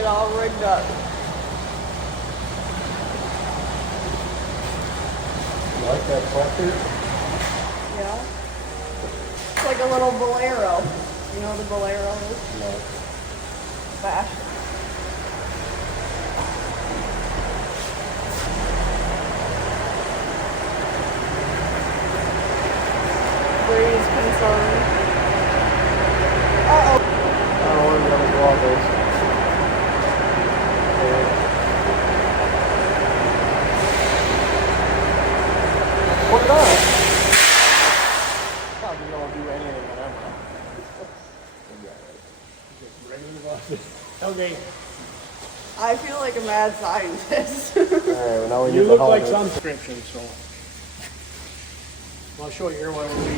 get all rigged up. You like that sweatshirt? Yeah. It's like a little bolero. You know what the bolero is? No. Fashion. Breeze concerned. Uh-oh. I don't know where the other glove is. Put it on. Probably don't do anything when I'm out. Okay, I feel like a mad scientist. Alright, well now we you get the look like helmet. some description, so. I'll show you here what we do.